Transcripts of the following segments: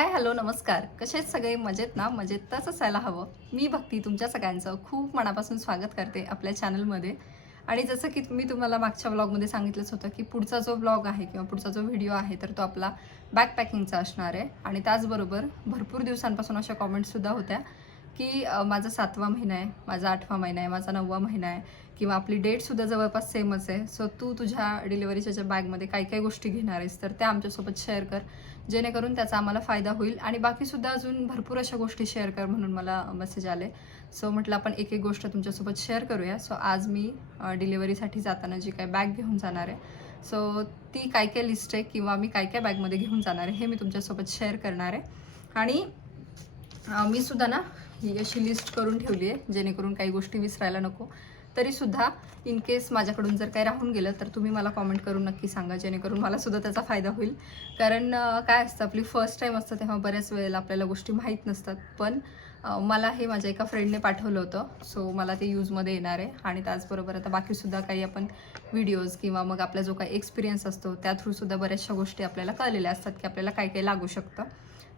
Hi hello नमस्कार. कसे आहेत सगळे? मजेत ना? मजेतच असायला हवं. मी भक्ती तुमच्या सगळ्यांचं खूप मनापासून स्वागत करते आपल्या चॅनलमध्ये. आणि जसं की मी तुम्हाला मागच्या व्लॉगमध्ये सांगितलंच होतं की पुढचा जो व्लॉग आहे किंवा पुढचा जो व्हिडिओ आहे तर तो आपला बॅकपॅकिंगचा असणार आहे. आणि त्याचबरोबर भरपूर दिवसांपासून अशा कॉमेंट्ससुद्धा होत्या की माझा 7वा महिना आहे, माझा 8वा महिना आहे, माझा 9वा महिना आहे किंवा आपली डेटसुद्धा जवळपास सेमच आहे. सो तू तुझ्या डिलिव्हरीच्या ज्या बॅगमध्ये काय काय गोष्टी घेणार आहेस तर त्या आमच्यासोबत शेअर कर, जेणेकरून त्याचा आम्हाला फायदा होईल. आणि बाकीसुद्धा अजून भरपूर अशा गोष्टी शेअर कर म्हणून मला मेसेज आले. सो म्हटलं आपण एक एक गोष्ट तुमच्यासोबत शेअर करूया. सो आज मी डिलिव्हरीसाठी जाताना जी काय बॅग घेऊन जाणार आहे, सो ती काय काय लिस्ट आहे किंवा मी काय काय बॅगमध्ये घेऊन जाणार आहे हे मी तुमच्यासोबत शेअर करणार आहे. आणि मी सुद्धा ना ही अशी लिस्ट करून ठेवली आहे, जेणेकरून काही गोष्टी विसरायला नको. तरीसुद्धा इन केस माझ्याकडून जर काही राहून गेलं तर तुम्ही मला कॉमेंट करून नक्की सांगा, जेणेकरून मला सुद्धा त्याचा फायदा होईल. कारण काय असतं, आपली फर्स्ट टाईम असतं तेव्हा बऱ्याच वेळेला आपल्याला गोष्टी माहीत नसतात. पण मला हे माझ्या एका फ्रेंडने पाठवलं होतं, सो मला ते यूजमध्ये येणार आहे. आणि त्याचबरोबर आता बाकीसुद्धा काही आपण व्हिडिओज किंवा मग आपला जो काही एक्सपिरियन्स असतो त्या थ्रूसुद्धा बऱ्याचशा गोष्टी आपल्याला कळलेल्या असतात की आपल्याला काय काय लागू शकतं.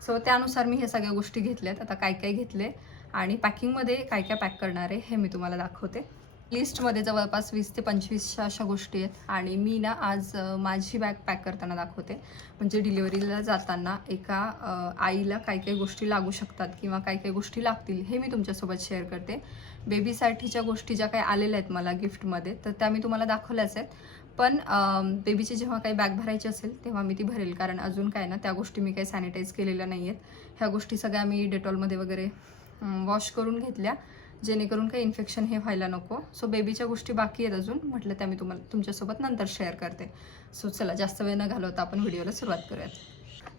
सो त्यानुसार मी हे सगळ्या गोष्टी घेतल्यात. आता काय काय घेतले आणि पॅकिंगमध्ये काय काय पॅक करणार आहे हे मी तुम्हाला दाखवते. लिस्टमध्ये जवळपास 20 ते 25 अशा गोष्टी आहेत. आणि मी ना आज माझी बॅग पॅक करताना दाखवते, म्हणजे डिलिव्हरीला जाताना एका आईला काय काय गोष्टी लागू शकतात किंवा काय काय गोष्टी लागतील हे मी तुमच्यासोबत शेअर करते. बेबीसाठीच्या गोष्टी ज्या काही आलेल्या आहेत मला गिफ्टमध्ये तर त्या मी तुम्हाला दाखवल्याच आहेत. पण बेबीची जेव्हा काही बॅग भरायची असेल तेव्हा मी ती भरेल, कारण अजून काय ना त्या गोष्टी मी काही सॅनिटाईज केलेल्या नाही आहेत. ह्या गोष्टी सगळ्या मी डेटॉलमध्ये वगैरे वॉश करून घेतल्या, जेणेकरून काही इन्फेक्शन हे व्हायला नको. सो बेबीच्या गोष्टी बाकी आहेत अजून, म्हटलं त्या मी तुमच्यासोबत नंतर शेअर करते. सो चला जास्त वेळ न घालवता आपण व्हिडिओला सुरुवात करूयात.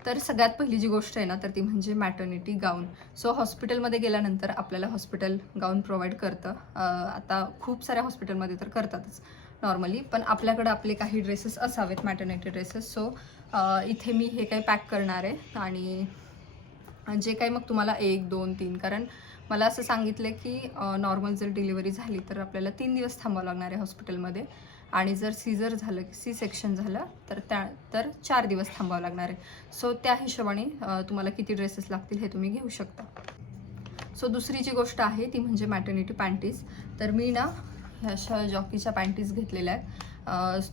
तर सगळ्यात पहिली जी गोष्ट आहे ना तर ती म्हणजे मॅटर्निटी गाऊन. सो हॉस्पिटलमध्ये गेल्यानंतर आपल्याला हॉस्पिटल गाऊन प्रोव्हाइड करतं. आता खूप साऱ्या हॉस्पिटलमध्ये तर करतातच नॉर्मली, पण आपल्याकडं आपले काही ड्रेसेस असावेत, मॅटर्निटी ड्रेसेस. सो इथे मी हे काही पॅक करणार आहे. आणि जे काही मग तुम्हाला 1, 2, 3, कारण मला असं सांगितलं की नॉर्मल जर डिलिव्हरी झाली तर आपल्याला 3 दिवस थांबावं लागणार आहे हॉस्पिटलमध्ये. आणि जर सीझर झालं, सी सेक्शन झालं तर 4 दिवस थांबावं लागणार आहे. सो त्या हिशोबाने तुम्हाला किती ड्रेसेस लागतील हे तुम्ही घेऊ शकता. सो दुसरी जी गोष्ट आहे ती म्हणजे मॅटर्निटी पॅन्टीज. तर मी ना ह्या अशा जॉकीच्या पॅन्टीज घेतलेल्या आहेत.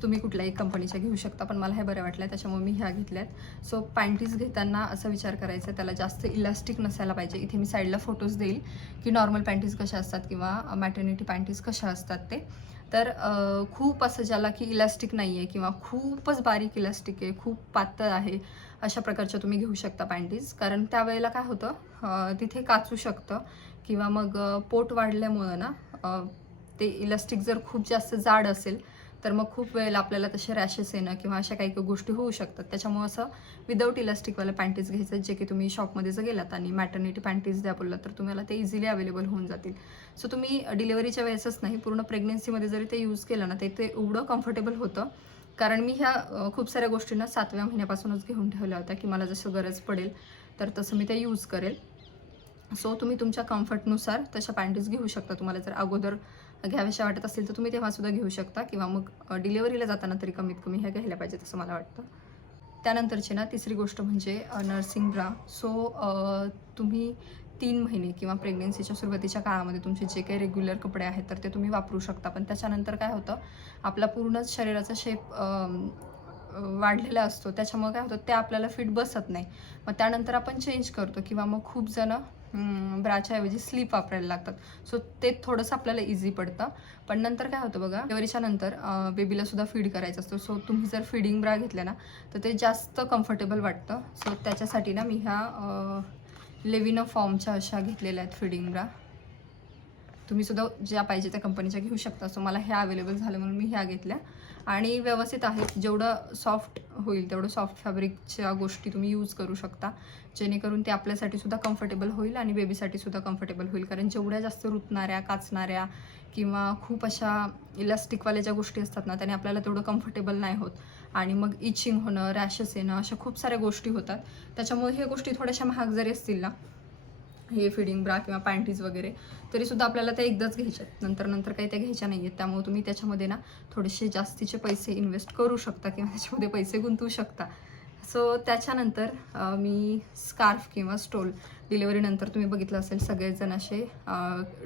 तुम्ही कुठल्याही कंपनीच्या घेऊ शकता, पण मला हे बऱ्या वाटल्या त्याच्यामुळे मी ह्या घेतल्यात. सो पॅन्टीज घेताना असा विचार करायचा, त्याला जास्त इलास्टिक नसायला पाहिजे. इथे मी साईडला फोटोज देईल की नॉर्मल पॅन्टीज कशा असतात किंवा मॅटर्निटी पॅन्टीज कशा असतात ते. तर खूप असं ज्याला की इलास्टिक नाही आहे किंवा खूपच बारीक इलास्टिक आहे, खूप पातळ आहे, अशा प्रकारच्या तुम्ही घेऊ शकता पॅन्टीज. कारण त्यावेळेला काय होतं, तिथे काचू शकतं किंवा मग पोट वाढल्यामुळं ना ते इलास्टिक जर खूप जास्त जाड असेल तर मग खूप वेळेला आपल्याला तसे रॅशेस येणं किंवा अशा काही काही गोष्टी होऊ शकतात. त्याच्यामुळे असं विदाऊट इलास्टिकवाले पॅन्टीज घ्यायचं, जे की तुम्ही शॉपमध्ये जर गेलात आणि मॅटर्निटी पॅन्टीज द्या बोललात तर तुम्हाला ते इझिली अवेलेबल होऊन जातील. सो तुम्ही डिलिव्हरीच्या वेळेसच नाही, पूर्ण प्रेग्नन्सीमध्ये जरी ते यूज केलं ना ते एवढं कम्फर्टेबल होतं. कारण मी ह्या खूप साऱ्या गोष्टींना 7व्या महिन्यापासूनच घेऊन ठेवल्या होत्या की मला जसं गरज पडेल तर तसं मी ते यूज करेल. सो तुम्ही तुमच्या कम्फर्टनुसार तशा पॅन्टीज घेऊ शकता. तुम्हाला जर अगोदर घ्याव्याशा वाटत असेल तर तुम्ही तेव्हासुद्धा घेऊ शकता किंवा मग डिलिव्हरीला जाताना तरी कमीत कमी ह्या घ्यायला पाहिजेत असं मला वाटतं. त्यानंतरची ना तिसरी गोष्ट म्हणजे नर्सिंग ब्रा. सो तुम्ही 3 महिने किंवा प्रेग्नेन्सीच्या सुरुवातीच्या काळामध्ये तुमचे जे काही रेग्युलर कपडे आहेत तर ते तुम्ही वापरू शकता. पण त्याच्यानंतर काय होतं, आपला पूर्णच शरीराचा शेप वाढलेला असतो, त्याच्यामुळे काय होतं ते आपल्याला फिट बसत नाही. मग त्यानंतर आपण चेंज करतो किंवा मग खूप जणं ब्राच्या ऐवजी स्लीप वापरायला लागतात. सो ते थोडंसं आपल्याला इझी पडतं. पण नंतर काय होतं बघा, डिलिव्हरीच्या नंतर बेबीला सुद्धा फीड करायचं असतं. सो तुम्ही जर फीडिंग ब्रा घेतल्या ना तर ते जास्त कम्फर्टेबल वाटतं. सो त्याच्यासाठी ना मी ह्या लेविनो फॉर्मच्या अशा घेतलेल्या आहेत फीडिंग ब्रा. तुम्ही सुद्धा ज्या पाहिजे त्या कंपनीच्या घेऊ शकता. सो मला ह्या अवेलेबल झालं म्हणून मी ह्या घेतल्या. आणि व्यवस्थित आहेत, जेवढं सॉफ्ट होईल तेवढं सॉफ्ट फॅब्रिकच्या गोष्टी तुम्ही यूज करू शकता, जेणेकरून ते आपल्यासाठी सुद्धा कम्फर्टेबल होईल आणि बेबीसाठी सुद्धा कम्फर्टेबल होईल. कारण जेवढ्या जास्त रुतणाऱ्या, काचणाऱ्या किंवा खूप अशा इलास्टिकवाल्या ज्या गोष्टी असतात ना त्याने आपल्याला तेवढं कम्फर्टेबल नाही होत. आणि मग इचिंग होणं, रॅशेस येणं, अशा खूप साऱ्या गोष्टी होतात. त्याच्यामुळे हे गोष्टी थोड्याशा महाग जरी असतील ना, हे फिडिंग ब्रा किंवा पॅन्टीज वगैरे, तरीसुद्धा आपल्याला त्या एकदाच घ्यायच्यात, नंतर काही त्या घ्यायच्या नाही आहेत. त्यामुळे तुम्ही त्याच्यामध्ये ना थोडेसे जास्तीचे पैसे इन्व्हेस्ट करू शकता किंवा त्याच्यामध्ये पैसे गुंतवू शकता. सो त्याच्यानंतर मी स्कार्फ किंवा स्टोल डिलिव्हरीनंतर तुम्ही बघितलं असेल सगळेजण असे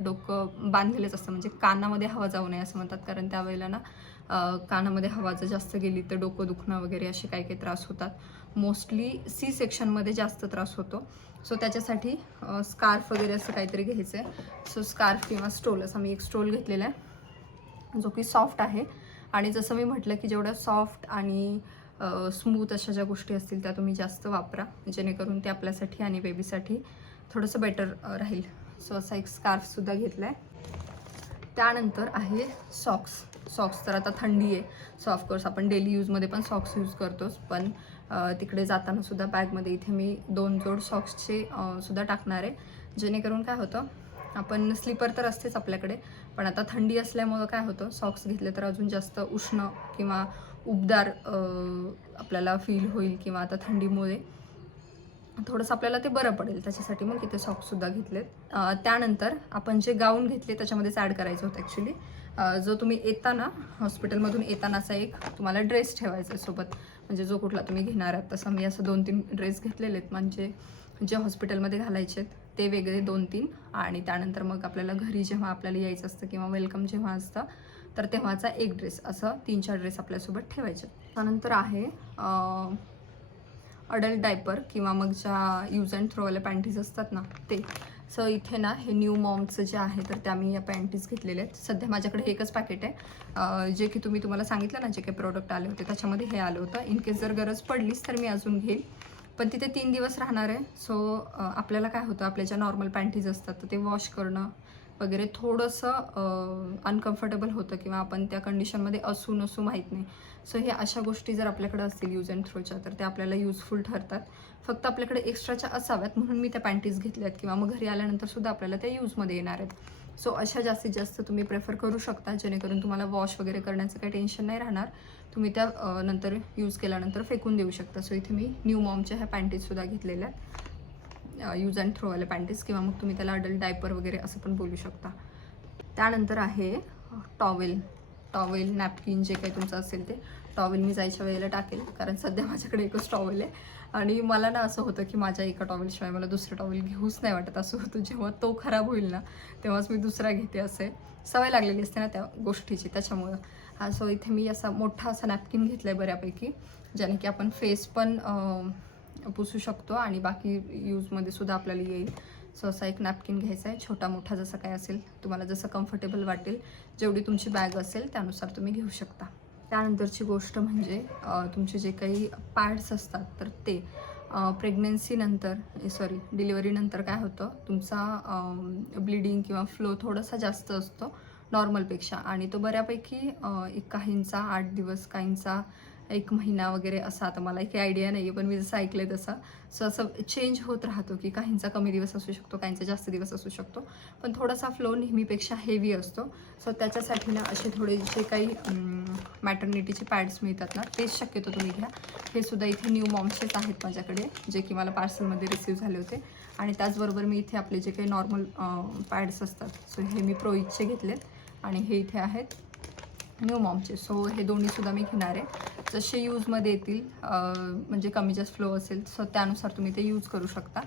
डोकं बांधलेलेच असतं, म्हणजे कानामध्ये हवा जाऊ नये असं म्हणतात, कारण त्यावेळेला ना कानामध्ये हवा जर जास्त गेली तर डोकं दुखणं वगैरे असे काही काही त्रास होतात. मोस्टली सी सेक्शनमध्ये जास्त त्रास होतो. सो त्याच्यासाठी स्कार्फ वगैरे असं काहीतरी घ्यायचं आहे. सो स्कार्फ किंवा स्टोल असा मी एक स्टोल घेतलेला आहे जो की सॉफ्ट आहे. आणि जसं मी म्हटलं की जेवढं सॉफ्ट आणि स्मूथ अशा ज्या गोष्टी असतील त्या तुम्ही जास्त वापरा, जेणेकरून ते आपल्यासाठी आणि बेबीसाठी थोडंसं बेटर राहील. सो असा एक स्कार्फसुद्धा घेतला आहे. त्यानंतर आहे सॉक्स तर आता थंडी आहे, सो ऑफकोर्स आपण डेली यूजमध्ये पण सॉक्स यूज करतोच, पण तिकडे जाताना सुद्धा बॅगमध्ये इथे मी 2 जोड सॉक्सचे सुद्धा टाकणार आहे, जेणेकरून काय होतं, आपण स्लीपर तर असतेच आपल्याकडे, पण आता थंडी असल्यामुळं काय होतं, सॉक्स घेतले तर अजून जास्त उष्ण किंवा उबदार आपल्याला फील होईल, किंवा आता थंडीमुळे थोडंसं आपल्याला ते बरं पडेल, त्याच्यासाठी मग इथे सॉक्ससुद्धा घेतलेत. त्यानंतर आपण जे गाऊन घेतले त्याच्यामध्येच ॲड करायचं होतं ॲक्च्युली. जो तुम्ही येताना हॉस्पिटलमधून येतानाचा एक तुम्हाला ड्रेस ठेवायचा आहे सोबत, म्हणजे जो कुठला तुम्ही घेणार आहात तसं. मी असं 2-3 ड्रेस घेतलेले आहेत, म्हणजे जे हॉस्पिटलमध्ये घालायचे आहेत ते वेगळे 2-3, आणि त्यानंतर मग आपल्याला घरी जेव्हा आपल्याला यायचं असतं किंवा वेलकम जेव्हा असतं तर तेव्हाचा एक ड्रेस, असं 3-4 ड्रेस आपल्यासोबत ठेवायचे. त्यानंतर आहे अडल्ट डायपर किंवा मग ज्या यूज अँड थ्रोवाल्या पॅन्टीज असतात ना ते. सो इथे ना हे न्यू मॉमचं जे आहे तर त्या मी या पॅन्टीज घेतलेल्या आहेत. सध्या माझ्याकडे एकच पॅकेट आहे, जे की तुम्हाला सांगितलं ना जे काही प्रोडक्ट आले होते त्याच्यामध्ये हे आलं होतं. इन केस जर गरज पडलीच तर मी अजून घेईल, पण तिथे 3 दिवस राहणार आहे. सो आपल्याला काय होतं, आपल्या ज्या नॉर्मल पॅन्टीज असतात तर ते वॉश करणं वगैरे थोडंसं अनकम्फर्टेबल होतं, किंवा आपण त्या कंडिशनमध्ये असू नसू माहीत नाही. सो हे अशा गोष्टी जर आपल्याकडे असतील यूज अँड थ्रोच्या तर त्या आपल्याला यूजफुल ठरतात. फक्त आपल्याकडे एक्स्ट्राच्या असाव्यात म्हणून मी त्या पॅन्टीज घेतल्यात, किंवा मग घरी आल्यानंतर सुद्धा आपल्याला त्या यूजमध्ये येणार आहेत. सो अशा जास्तीत जास्त तुम्ही प्रेफर करू शकता, जेणेकरून तुम्हाला वॉश वगैरे करण्याचं काही टेन्शन नाही राहणार. तुम्ही त्या नंतर यूज केल्यानंतर फेकून देऊ शकता. सो इथे मी न्यू मॉमच्या ह्या पॅन्टीजसुद्धा घेतलेल्या आहेत, यूज अँड थ्रोवाले पॅन्टीज, किंवा मग तुम्ही त्याला अडल्ट डायपर वगैरे असं पण बोलू शकता. त्यानंतर आहे टॉवेल नॅपकिन जे काही तुमचं असेल ते. टॉवेल मी जायच्या वेळेला टाकेल, कारण सध्या माझ्याकडे एकच टॉवेल आहे, आणि मला ना असं होतं की माझ्या एका टॉवेलशिवाय मला दुसरं टॉवेल घेऊच नाही वाटत. असं होतं जेव्हा तो खराब होईल ना तेव्हाच मी दुसरा घेते, असे सवय लागलेली असते ना त्या गोष्टीची, त्याच्यामुळं. सो इथे मी असा मोठा असा नॅपकिन घेतला आहे बऱ्यापैकी, ज्याने की आपण फेस पण पुसू शकतो आणि बाकी यूजमध्ये सुद्धा आपल्याला येईल. सो असा एक नॅपकिन घ्यायचा आहे, छोटा मोठा जसं काय असेल, तुम्हाला जसं कम्फर्टेबल वाटेल, जेवढी तुमची बॅग असेल त्यानुसार तुम्ही घेऊ शकता. त्यानंतरची गोष्ट म्हणजे तुमचे जे काही पॅड्स असतात तर ते डिलिव्हरीनंतर काय होतं, तुमचा ब्लिडिंग किंवा फ्लो थोडासा जास्त असतो नॉर्मलपेक्षा, आणि तो बऱ्यापैकी काहींचा 8 दिवस, काहींचा 1 महिना वगैरे असा. आता मला काही आयडिया नाही आहे, पण मी जसं ऐकलं आहे तसं. सो असं चेंज होत राहतो, की काहींचा कमी दिवस असू शकतो, काहींचा जास्त दिवस असू शकतो, पण थोडासा फ्लो नेहमीपेक्षा हेवी असतो. सो त्याच्यासाठी ना असे थोडे जे काही मॅटर्निटीचे पॅड्स मिळतात ना तेच शक्यतो तुम्ही घ्या. हे सुद्धा इथे न्यू मॉमचेच आहेत माझ्याकडे, जे की मला पार्सलमध्ये रिसीव्ह झाले होते. आणि त्याचबरोबर मी इथे आपले जे काही नॉर्मल पॅड्स असतात, सो हे मी प्रोइचचे घेतलेत, आणि हे इथे आहेत न्यू मॉमचे. सो हे दोन्हीसुद्धा मी घेणार आहे. जसे यूजमध्ये येतील, म्हणजे कमी जास्त फ्लो असेल सो त्यानुसार तुम्ही ते यूज करू शकता,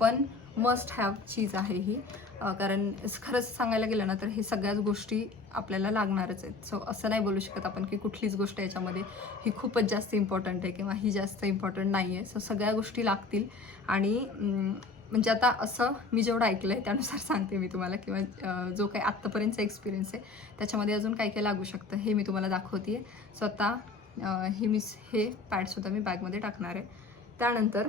पण मस्ट हॅव चीज आहे ही, कारण खरंच सांगायला गेलं ना तर हे सगळ्याच गोष्टी आपल्याला लागणारच आहेत. सो असं नाही बोलू शकत आपण की कुठलीच गोष्ट याच्यामध्ये ही खूपच जास्त इम्पॉर्टंट आहे किंवा ही जास्त इम्पॉर्टंट नाही आहे. सो सगळ्या गोष्टी लागतील, आणि म्हणजे आता असं मी जेवढं ऐकलं आहे त्यानुसार सांगते मी तुम्हाला, किंवा जो काही आत्तापर्यंतचा एक्सपिरियन्स आहे त्याच्यामध्ये अजून काय काय लागू शकतं हे मी तुम्हाला दाखवते आहे. सो आता हे पॅडसुद्धा मी बॅगमध्ये टाकणार आहे. त्यानंतर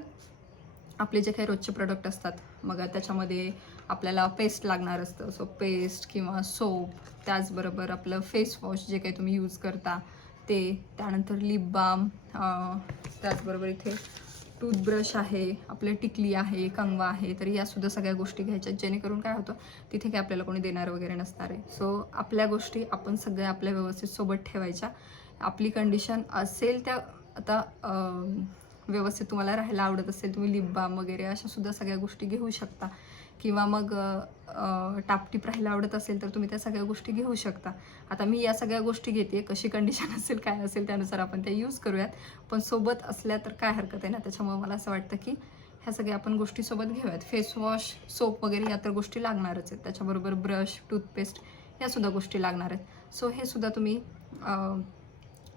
आपले जे काही रोजचे प्रोडक्ट असतात, मग त्याच्यामध्ये आपल्याला पेस्ट लागणार असतं, सो पेस्ट किंवा सोप, त्याचबरोबर आपलं फेस वॉश जे काही तुम्ही यूज करता ते, त्यानंतर लिप बाम, त्याचबरोबर इथे टूथब्रश आहे, आपले टिकली आहे, कंगवा आहे, तर यासुद्धा सगळ्या गोष्टी घ्यायच्या, जेणेकरून काय होतं तिथे काही आपल्याला कोणी देणार वगैरे नसणार आहे. सो आपल्या गोष्टी आपण सगळ्या आपल्या व्यवस्थित सोबत ठेवायच्या. आपली कंडिशन असेल त्या, आता व्यवस्थित तुम्हाला राहायला आवडत असेल, तुम्ही लिप बाम वगैरे अशा सुद्धा सगळ्या गोष्टी घेऊ शकता. किंवा मग टापटीप राहायला आवडत असेल तर तुम्ही त्या सगळ्या गोष्टी घेऊ शकता. आता मी या सगळ्या गोष्टी घेते, कशी कंडिशन असेल काय असेल त्यानुसार आपण त्या यूज करूयात, पण सोबत असल्या तर काय हरकत आहे ना. त्याच्यामुळे मला असं वाटतं की ह्या सगळ्या आपण गोष्टी सोबत घेऊयात. फेस वॉश, सोप वगैरे या तर गोष्टी लागणारच आहेत. त्याच्याबरोबर ब्रश, टूथपेस्ट यासुद्धा गोष्टी लागणार आहेत. सो हे सुद्धा तुम्ही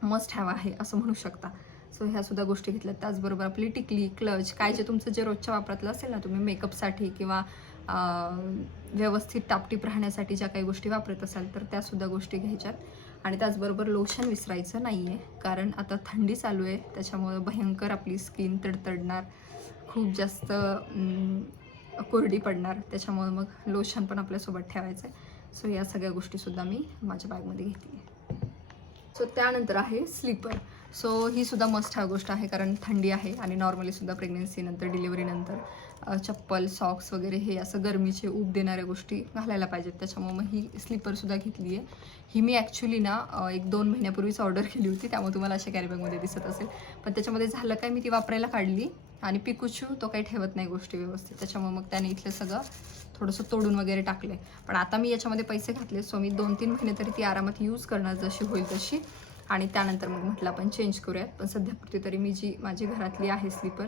मस्ट हॅव आहे असं म्हणू शकता. सो ह्यासुद्धा गोष्टी घेतल्यात. त्याचबरोबर आपली टिकली, क्लच, काय जे तुमचं जे रोजच्या वापरातलं असेल ना, तुम्ही मेकअपसाठी किंवा व्यवस्थित टापटीप राहण्यासाठी ज्या काही गोष्टी वापरत असाल तर त्यासुद्धा गोष्टी घ्यायच्यात. आणि त्याचबरोबर लोशन विसरायचं नाही आहे, कारण आता थंडी चालू आहे. त्याच्यामुळं भयंकर आपली स्किन तडतडणार, खूप जास्त कोरडी पडणार. त्याच्यामुळं मग लोशन पण आपल्यासोबत ठेवायचं आहे. सो या सगळ्या गोष्टीसुद्धा मी माझ्या बॅगमध्ये घेतली आहे. सो त्यानंतर आहे स्लीपर. सो ही सुद्धा मस्ट हॅव गोष्ट आहे, कारण थंडी आहे आणि नॉर्मलीसुद्धा प्रेग्नेन्सीनंतर, डिलिव्हरीनंतर चप्पल, सॉक्स वगैरे हे असं गरमीचे ऊब देणाऱ्या गोष्टी घालायला पाहिजेत. त्याच्यामुळे मग ही स्लीपरसुद्धा घेतली आहे. ही मी ॲक्च्युली ना 1-2 महिन्यापूर्वीच ऑर्डर केली होती, त्यामुळे तुम्हाला अशा कॅरीबॅगमध्ये दिसत असेल. पण त्याच्यामध्ये झालं काय, मी ती वापरायला काढली आणि पिकूचू तो काही ठेवत नाही गोष्टी व्यवस्थित. त्याच्यामुळे मग त्याने इथलं सगळं थोडंसं तोडून वगैरे टाकले. पण आता मी याच्यामध्ये पैसे घातले. सो मी 2-3 महिने तरी ती आरामात यूज करणार, जशी होईल तशी. आणि त्यानंतर मग म्हटलं आपण चेंज करूयात. पण सध्यापुरती तरी मी जी माझी घरातली आहे स्लीपर,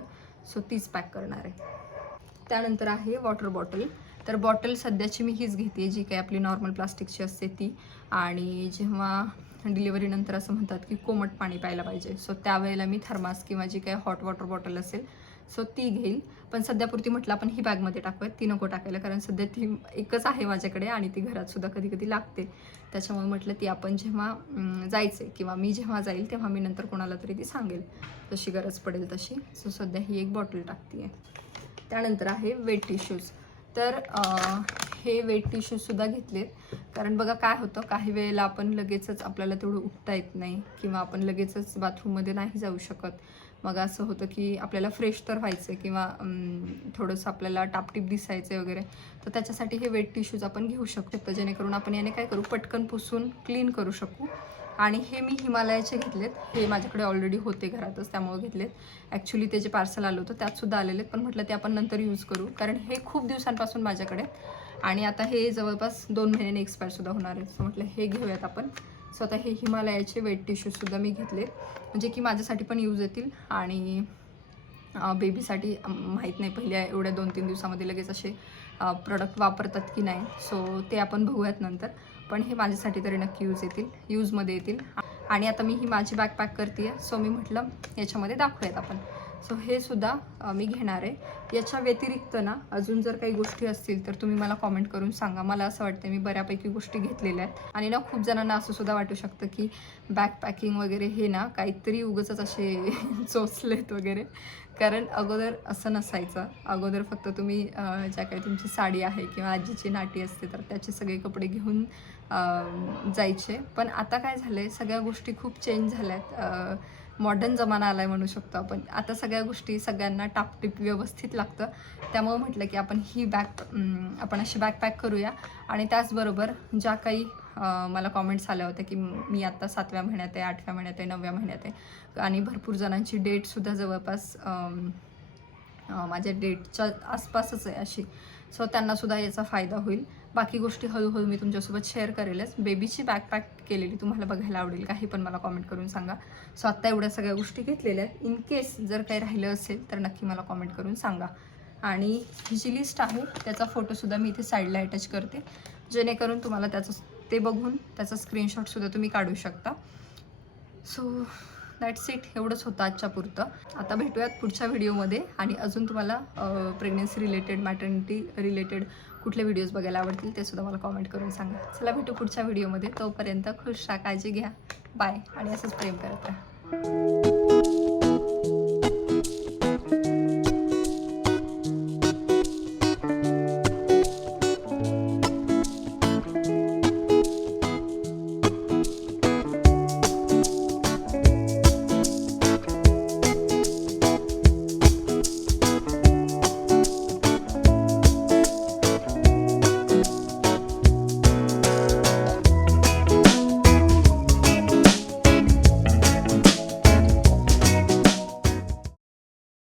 सो तीच पॅक करणार आहे. त्यानंतर आहे वॉटर बॉटल. तर बॉटल सध्याची मी हीच घेते, जी काही आपली नॉर्मल प्लास्टिकची असते ती. आणि जेव्हा डिलिव्हरीनंतर असं म्हणतात की कोमट पाणी प्यायला पाहिजे, सो त्यावेळेला मी थर्मास किंवा जी काही हॉट वॉटर बॉटल असेल सो ती घेईल. पण सध्यापुरती म्हटलं आपण ही बॅगमध्ये टाकूयात, ती नको टाकायला, कारण सध्या ती एकच आहे माझ्याकडे आणि ती घरातसुद्धा कधी कधी लागते. त्याच्यामुळे म्हटलं ती आपण जेव्हा जायचे किंवा मी जेव्हा जाईल तेव्हा मी नंतर कोणाला तरी ती सांगेल, जशी गरज पडेल तशी. सो सध्या ही एक बॉटल टाकते आहे. त्यानंतर आहे वेट टिश्यूज. तर हे वेट टिश्यूजसुद्धा घेतलेत, कारण बघा काय होतं, काही वेळेला आपण लगेचच आपल्याला तेवढं उठता येत नाही किंवा आपण लगेचच बाथरूममध्ये नाही जाऊ शकत. मग असं होतं की आपल्याला फ्रेश तर व्हायचं आहे किंवा थोडंसं आपल्याला टापटीप दिसायचं वगैरे, तर त्याच्यासाठी हे वेट टिश्यूज आपण घेऊ शकतो, जेणेकरून आपण याने काय करू, पटकन पुसून क्लीन करू शकू. आणि हे मी हिमालयाचे घेतलेत. हे माझ्याकडे ऑलरेडी होते घरातच, त्यामुळे घेतलेत. ॲक्च्युली ते जे पार्सल आलं होतं त्यातसुद्धा आलेले, पण म्हटलं ते आपण नंतर यूज करू, कारण हे खूप दिवसांपासून माझ्याकडे आणि आता हे जवळपास 2 महिन्याने एक्सपायरसुद्धा होणार आहे. सो म्हटलं हे घेऊयात आपण. सो आता हे हिमालयाचे वेट टिश्यूजसुद्धा मी घेतले, म्हणजे की माझ्यासाठी पण यूज येतील आणि बेबीसाठी माहीत नाही पहिल्या एवढ्या 2-3 दिवसामध्ये लगेच असे प्रोडक्ट वापरतात की नाही, सो ते आपण बघूयात नंतर. पण हे माझ्यासाठी तरी नक्की यूजमध्ये येतील. आणि आता मी ही माझी बॅग पॅक करते आहे, सो मी म्हटलं याच्यामध्ये दाखवूयात आपण. सो हे सुद्धा मी घेणार आहे. याच्या व्यतिरिक्त ना अजून जर काही गोष्टी असतील तर तुम्ही मला कॉमेंट करून सांगा. मला असं वाटतं मी बऱ्यापैकी गोष्टी घेतलेल्या आहेत. आणि ना खूप जणांना असं सुद्धा वाटू शकतं की बॅग पॅकिंग वगैरे हे ना काहीतरी उगाचच असे चोचलेत वगैरे, कारण अगोदर असं नसायचं. अगोदर फक्त तुम्ही ज्या काही तुमची साडी आहे किंवा आजीची नाटी असते तर त्याचे सगळे कपडे घेऊन जायचे. पण आता काय झालं आहे, सगळ्या गोष्टी खूप चेंज झाल्यात. मॉडर्न जमाना आला आहे म्हणू शकतो आपण. आता सगळ्या गोष्टी सगळ्यांना टापटीप व्यवस्थित लागतं. त्यामुळे म्हटलं की आपण ही आपण अशी बॅग पॅक करूया. आणि त्याचबरोबर ज्या काही मला कॉमेंट्स आल्या होत्या की मी आत्ता 7व्या महिन्यात आहे, 8व्या महिन्यात आहे, 9व्या महिन्यात आहे आणि भरपूर जणांची डेटसुद्धा जवळपास माझ्या डेटच्या आसपासच आहे अशी. सो त्यांनासुद्धा याचा फायदा होईल. बाकी गोष्टी हळूहळू मी तुमच्यासोबत शेअर करेलच. बेबीची बॅग पॅक केलेली तुम्हाला बघायला आवडेल, काही पण मला कॉमेंट करून सांगा. सो आत्ता एवढ्या सगळ्या गोष्टी घेतलेल्या आहेत. इन केस जर काही राहिलं असेल तर नक्की मला कॉमेंट करून सांगा. आणि ही जी लिस्ट आहे त्याचा फोटोसुद्धा मी इथे साईडला अटॅच करते, जेणेकरून तुम्हाला ते बघून त्याचा स्क्रीनशॉटसुद्धा तुम्ही काढू शकता. So that's it. एवढंच होतं आजच्या पुरतं. आता भेटूयात पुढच्या व्हिडिओमध्ये. आणि अजून तुम्हाला प्रेग्नन्सी रिलेटेड, मॅटर्निटी रिलेटेड कुठले व्हिडिओज बघायला आवडतील ते सुद्धा मला कॉमेंट करून सांगा. चला भेटू पुढच्या व्हिडिओमध्ये. तोपर्यंत खुश राहा, काळजी घ्या, बाय आणि असंच प्रेम करत राहा.